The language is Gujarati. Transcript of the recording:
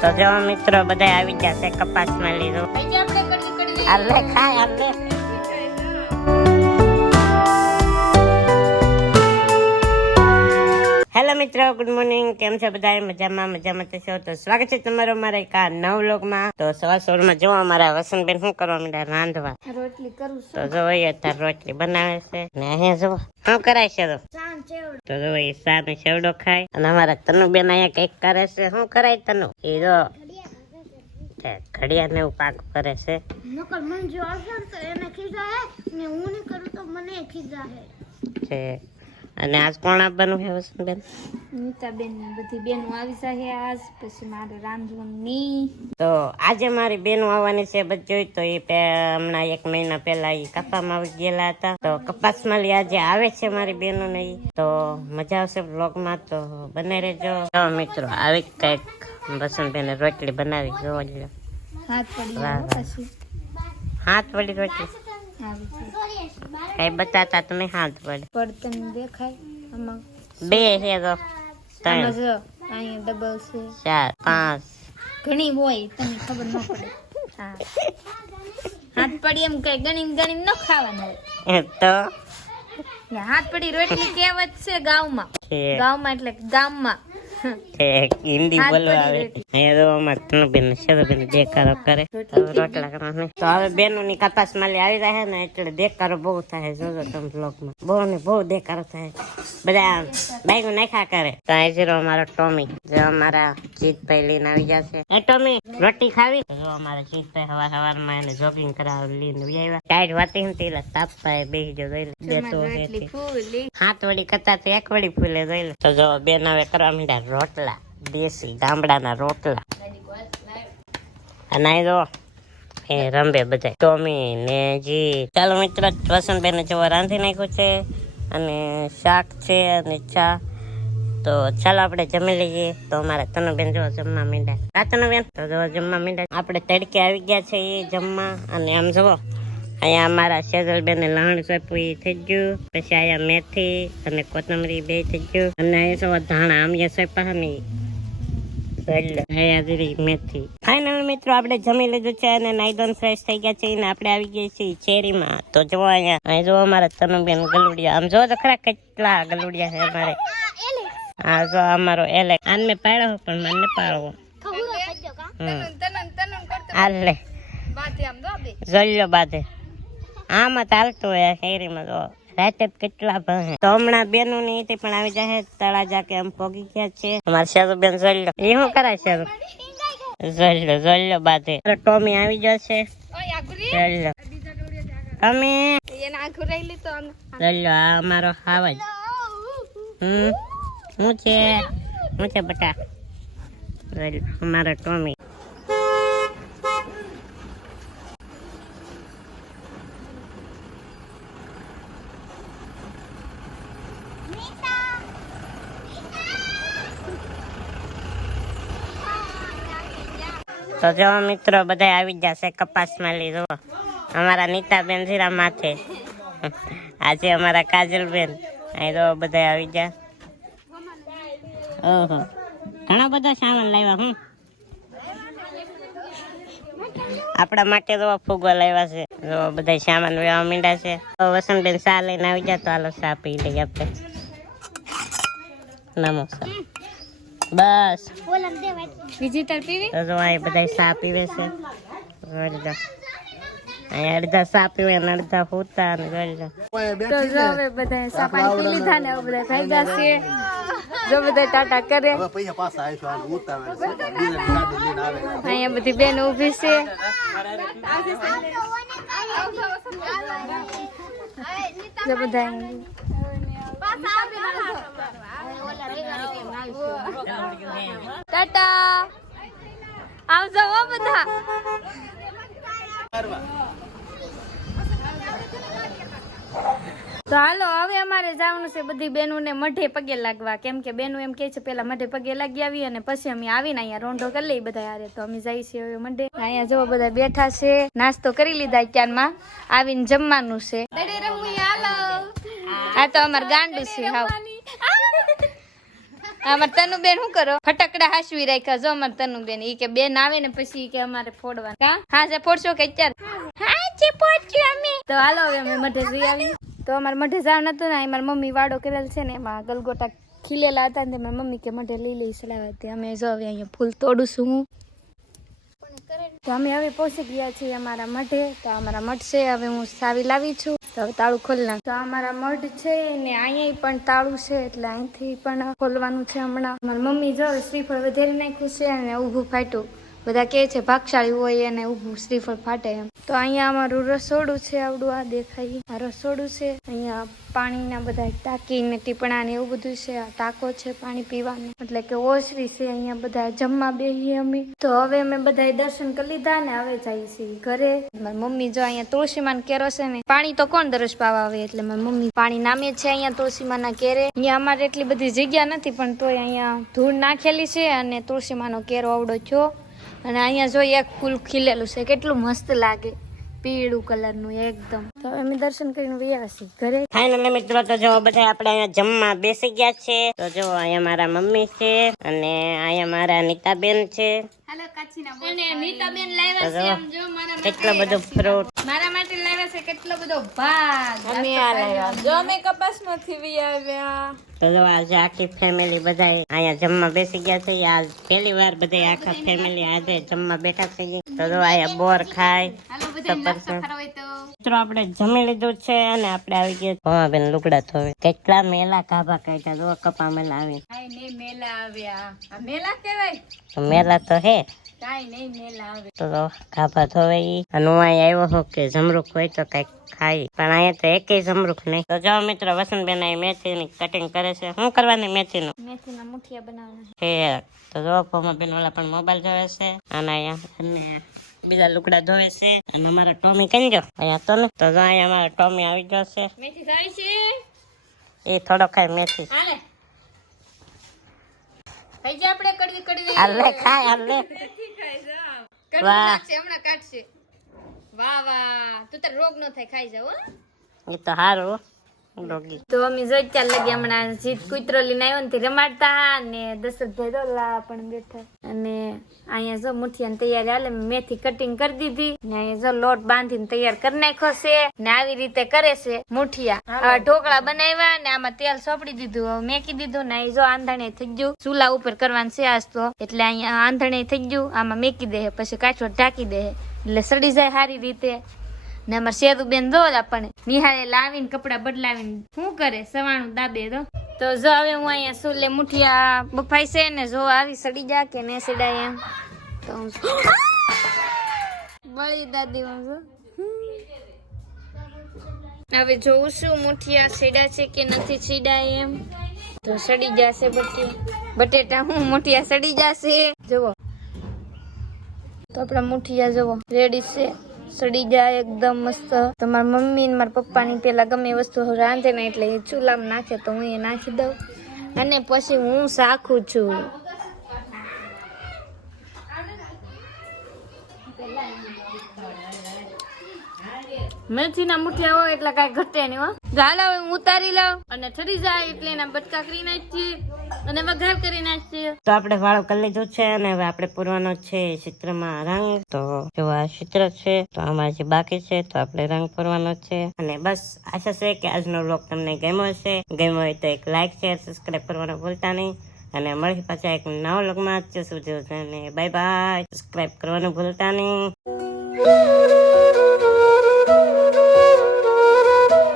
તો જો મિત્રો બધા આવી જશે કપાસમાં લીધું. આલે ખાય આલે હેલો મિત્રો ગુડ મોર્નિંગ. કેમ છે બધા? મજામાં મજામાં તો છો. તો સ્વાગત છે તમારો મારા એક આ નવમાં તો સવાર સવારમાં જો અમારા વસંતબેન શું કરવા માંડ્યા? રાંધવા. રોટલી કરું તો જો અત્યારે રોટલી બનાવે છે. ને અહીંયા જો શું કરાય છે તો? જો એ સામે સેવડો ખાય. અને અમારા તનુબેન અહીંયા કંઈક કરે છે. શું કરાય તનુ? એ જો ઘડિયાળ ને એવું પાક કરે છે. નકર મને જો આવશે તો એને ખીજાય ને હું નહીં કરું તો મને ખીજાય છે. અને આજ કોણ આવવાનું છે વસંતબેન? નીતાબેન બધી બેનો આવી છે આજ પછી મારે રાંધવાની. તો આજે મારી બેનો આવવાની છે બધી જોઈ તો એ હમણાં એક મહિના પહેલા એ કપામાં આવી ગયેલા હતા. તો કપાસમાં લઈ આજે આવે છે મારી બેનો ને તો મજા આવશે બ્લોગમાં તો બને રહેજો. તો મિત્રો આવી કંઈક વસંતબેને રોટલી બનાવી જોવા લ્યો હાથ પડી હાથ રોટલી. કઈ બતાતા તમે હાથ પડે બળતન દેખાય આમાં. બે છે તો ત્રણ. જો અહીંયા ડબલ છે. ચાર પાંચ. ઘણી હોય તમને ખબર ન પડે. હા. હાથ પડી એમ કઈ ગણી ગણી ન ખાવાનું તો હાથ પડી રોટલી કહેવત છે ગામમાં. ગામમાં એટલે ગામમાં. હિન્દી બોલવા આવે. અહીંયા તો અમારે તનુબેન ને શરબેન દેખાડો કરે. રોટલા કરવાના તો હવે બેનો ની કપાસ માલી આવી રહ્યા ને એટલે દેખાડો બહુ થાય. જોજો તમે બ્લોગમાં બહુ ને બહુ દેખાડો થાય. બધા બાઈકો નાખ્યા કરે. તો અહીં જીરો અમારો ટોમી. જો અમારા જીતભાઈ લઈને આવી જશે એ ટોમી રોટી ખાવી? જો અમારા જીતભાઈ હવાર એને જોગિંગ કરાવી લઈને આવ્યા. ટાઈટ વાતી હતી એટલે તાપતા એ બેસી જો જોઈ લે. દેતો હતી હાથ વળી કરતા તો એક વળી ફૂલે જોઈ લે. તો જો બેન હવે કરવા માંડ્યા રોટલા, દેશી ગામડાના રોટલા. અને જો એ રંભે બધા ટોમી ને જી. ચાલો મિત્ર વસંતબેન જોવા રાંધી નાખ્યું છે. અને શાક છે અને ચા. તો ચાલો આપણે જમી લઈએ. તો અમારા તનુબેન જો જમવા મીંડા આ તનુબેન? તો જો જમવા મીંડા આપણે તડકે આવી ગયા છે એ જમવા. અને આમ જુઓ. અહીંયા અમારા સેજલબેન લહણ સોંપવું ઈ થઈ ગયું. પછી અહીંયા મેથી અને કોથમરી બે થઈ ગયું. અને અહીંયા સૌ ધાણા આમ જે સોંપ્યા ને મેથી. ફાઇનલ મિત્રો આપણે જમી લીધું છે અને નાઈદોન ફ્રેશ થઈ ગયા છે અને આપણે આવી ગયા છીએ ચેરીમાં તો જો અહીંયા અહીં જો અમારા તનુબેન ગલુડિયા. આમ જો તો ખરા કેટલા ગલુડિયા છે અમારે. આ જો અમારો એલેક આને મેં પાડ્યો પણ મને પાડવો. હમ. આ લે જલ્યો બાધે. આમાં ચાલતું હોય શેરીમાં તો. રાતે કેટલા ભણે. તો હમણાં બેનો ની હતી પણ આવી જાય તળાજા કે આમ પોગી ગયા છે. મારા શેરો બેન જલ્યો એ શું કરાય શેરો જોઈ લો જોઈ લો બાતે ટોમી આવી જશે. જલ્યો તમે જલ્યો આ અમારો હાવજ. હમ? શું છે? શું છે બટા? જલ્યો અમારો ટોમી. તો જો મિત્રો બધા આવી જશે કપાસમાં લીધો અમારા નીતાબેન જીરા માથે. આજે અમારા કાજલબેન. અહીં તો બધા આવી જા ઓહો. ઘણા બધા સામાન લાવ્યા હું આપણા માટે તો ફુગો લાવ્યા છે. જો બધા સામાન લેવા મીંડા છે. તો વસંતબેન ચા લઈને આવી જા તો હાલો ચા પી લઈએ આપણે. નમો સર બસ. બીજી તાર પીવી? તો જો અહીં બધા ચા પીવે છે. અડધા અહીંયા અડધા ચા પીવે અને અડધા હોતા અને અડધા તો જો હવે બધા સાપાણી પી લીધા ને હવે બધા થઈ જશે જો બધા ટાટા કરે. પૈસા પાછા આવીશું હાલ ઉતાવળ છે. બીજાની ગાડી લઈને આવે. અહીંયા બધી બેન ઊભી છે. જો બધા ટાટા. આવજો હો બધા. તો હાલો હવે અમારે જવાનું છે બધી બેનોને મઢે પગે લાગવા. કેમ કે બેનો એમ કે છે પેલા મઢે પગે લાગી આવી અને પછી અમે આવીને અહીંયા રોંઢો કરી લઈ બધા યારે તો અમે જઈએ છીએ હવે મઢે. અહીંયા જો બધા બેઠા છે નાસ્તો કરી લીધા અત્યારમાં આવીને જમવાનું છે. આ તો અમાર ગાંડું છે હાવ. અમાર તનુબેન શું કરો? ફટકડા હાસવી રાખ્યા જો અમાર તનુબેન. ઈ કે બેન આવે ને પછી કે અમારે ફોડવા કા? હા જે ફોડશો કે અત્યારે? હા જે ફોડશું અમે. તો હાલો હવે અમે મઢે જઈ આવી તો અમાર મઢે જાવ નતું ને મારી મમ્મી વાડો કરેલ છે ને, એમાં ગલગોટા ખીલેલા હતા ને મારા મમ્મી કે મઢે લઈ લઈ સલાવા તે અમે જો હવે અહીંયા ફૂલ તોડું છું તો અમે હવે પહોંચી ગયા છીએ અમારા મઢે. તો અમારા મઠ છે, હવે હું સાવી લાવી છું. તો હવે તાળું ખોલી નાખ. તો અમારા મઢ છે ને અહીંયા પણ તાળું છે, એટલે અહીંથી પણ ખોલવાનું છે હમણાં. મારી મમ્મી જો શ્રીફળ વધારી નાખ્યું છે અને ઊભું ફાટ્યું. બધા કહે છે, ભાગશાળી હોય અને ઊભું શ્રીફળ ફાટે એમ. તો અહીંયા અમારું રસોડું છે આવડું, આ દેખાય. આ રસોડું છે. અહીંયા પાણીના બધા ટાંકી ને ટીપણા ને એવું બધું છે. આ ટાંકો છે પાણી પીવાનું. એટલે કે ઓસરી છે, અહીંયા બધા જમવા બેહીએ અમે. તો હવે અમે બધા દર્શન કરી લીધા ને હવે જઈએ છીએ ઘરે. મારી મમ્મી જો અહીંયા તુલસીમાન કેરો છે ને, પાણી તો કોણ દરસ પાવા આવે એટલે મારી મમ્મી પાણી નામે છે અહીંયા તુલસીમાના કેરે. અહીંયા અમારે એટલી બધી જગ્યા નથી, પણ તોય અહીંયા ધૂળ નાખેલી છે અને તુલસીમાનો કેરો આવડો થયો. અને અહીંયા જોઈએ એક ફૂલ ખીલેલું છે કેટલું મસ્ત લાગે. પીળું કલરનું એકદમ. તો અમે દર્શન કરીને વયા છીએ ઘરે. ફાઇનલી મિત્રો તો જો બધા આપણે અહીંયા જમવા બેસી ગયા છે. તો જો અહીંયા મારા મમ્મી છે અને અહીંયા મારા નીતાબેન છે. અને નીતાબેન લાવ્યા તો છે જો આમ જો મારા કેટલો બધો ફ્રૂટ મારા માટે લાવ્યા છે કેટલો બધો ભાત અમે આ લાવ્યા. જો અમે કપાસમાંથી વી આવ્યા તો જો આજે આખી ફેમિલી બધા અહીંયા જમવા બેસી ગયા છે. આજ પહેલી વાર બધા આખા ફેમિલી આજે જમવા બેઠા છે. તો જો અહીંયા બોર ખાય. હાલો બધા મિત્રો આપણે જમી લીધું છે અને આપણે આવી ગયા ભમાબેન લુગડા ધોવે. કેટલા મેલા કાભા કાઢ્યા જો કપા મેલા આવી. કાઈ નહીં મેલા આવ્યા. આ મેલા કહેવાય? મેલા તો હે. કાઈ નહીં મેલા આવે તો ગાભા ધોવે ઈ. અને હું અહીં આવ્યો કે જમરૂખ હોય તો કંઈક ખાઈ. પણ અહીંયા તો એકેય જમરૂખ નહીં. તો જો મિત્રો વસંતબેન અહીં મેથીની કટિંગ કરે છે. શું કરવાની મેથીનું? મેથીના મુઠિયા બનાવવાના છે. તો જો ભમાબેન ઓલા પણ મોબાઈલ જોવે છે. અને અહીંયા અને બીજા લુગડા ધોવે છે. અને અમારા ટોમી કઈ ગયો અહીંયા તો ને તો અહીંયા અમારા ટોમી આવી ગયો છે. મેથી થાય છે? એ થોડો ખાય મેથી. હાલે. થઈ જાય આપણે કડવી કડવી. હાલે ખાય હાલે. કડવું વાહ. લાગશે હમણાં કાઢશે. વાહ વાહ. તું તાર રોગ ન થાય ખાઈ જાવ હો. એ તો સારું ડોગી તો અમે જો ચાલ લાગી હમણાં જીત કૂતરો લઈને આવ્યો ને રમાડતા હા ને દશરથભાઈ તો પણ બેઠા. અને અહીંયા જો મુઠિયાની તૈયારી હાલે મેથી કટિંગ કરી દીધી. ને અહીંયા જો લોટ બાંધીને તૈયાર કરી નાખ્યો છે ને આવી રીતે કરે છે મુઠિયા. ઢોકળા બનાવ્યા ને આમાં તેલ સોપડી દીધું મેકી દીધું ને અહીં જો આંધણે થઈ ગયું. ચૂલા ઉપર કરવાનું છે આજ તો એટલે અહીંયા આંધણે થઈ ગયું. આમાં મેકી દે પછી કાચો ઢાંકી દે એટલે સડી જાય સારી રીતે. ને અમાર શેરુબેન જો આપણને. નિહાળે લાવીને કપડા બદલાવીને. શું કરે? સવાણું દાબે તો તો જો હવે હું અહીંયા સુલે મુઠિયા બફાઈ છે ને જો આવી સડી જા કે ને સડાય એમ. તો હું બળી દાદી હું હવે જોઉં છું મુઠિયા સીડા છે કે નથી સીડા એમ. તો સડી જશે બટી બટેટા હું મુઠિયા સડી જશે. જુઓ. તો આપણા મુઠિયા જુઓ. રેડી છે. સડી જાય એકદમ મસ્ત. મારા મમ્મી ને મારા પપ્પાની પેલા ગમે વસ્તુ રાંધે ને એટલે એ ચૂલામાં નાખે તો હું એ નાખી દઉં. અને પછી હું સાખું છું. મેથીના મુઠિયા હોય એટલે કઈ ઘટે નહીં હો. ગાલા હવે હું ઉતારી લઉં. અને ઠરી જાય એટલે એના બટકા કરી નાખીએ અને વઘાર કરી નાખીએ. તો આપણે વાળો કરી લીધું છે અને હવે આપણે પૂરવાનો છે ચિત્રમાં રંગ. તો જો આ ચિત્ર છે, તો આમાં જે બાકી છે, તો આપણે રંગ પૂરવાનો છે. અને બસ આશા છે કે આજનો વ્લોગ તમને ગમ્યો હશે. ગમ્યો હોય તો એક લાઈક શેર સબસ્ક્રાઈબ કરવાનું ભૂલતા નહીં. અને મળી પાછા એક નવા વ્લોગમાં જ સુધી બાય બાય સબસ્ક્રાઈબ કરવાનું ભૂલતા નહીં.